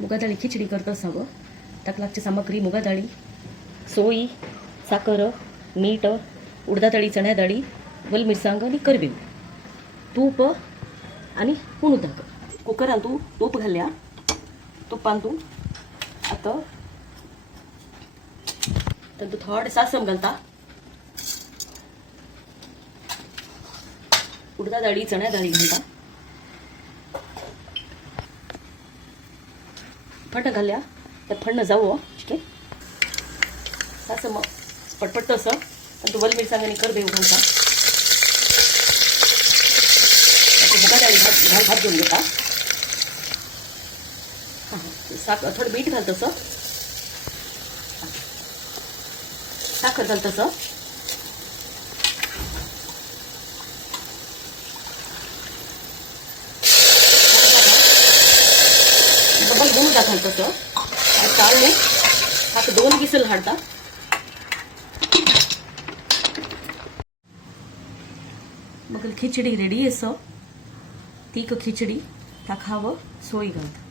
मुगा दाळी खिचडी करत असावं. ताका लागची सामग्री मुगा दाळी, सोयी, साखर, मीठ, उडदा दाळी, चण्या दाळी, वल मिरसांग आणि करबीव, तूप आणि हुणू ताक. कुकरान तू तूप घाल्या. तुपान तू आता तू थोडे सासम घालता. उडदा दाळी, चण्या दाळी घालता. फंड घाल्या. तर फंड जाऊ ठीक आहे. असं मग पटपट तसं आणि तू वल मिरसांग आणि करबीव घालता. मुगा डाळी भाजून घेता. हां थोडं मीठ घाल तसं. साखर घाल तसं. डबल गुण घाल तसं. चालू हात 2 विसल हाडता. मग खिचडी रेडी असं. तीक खिचडी ताक खावं सोयी घालता.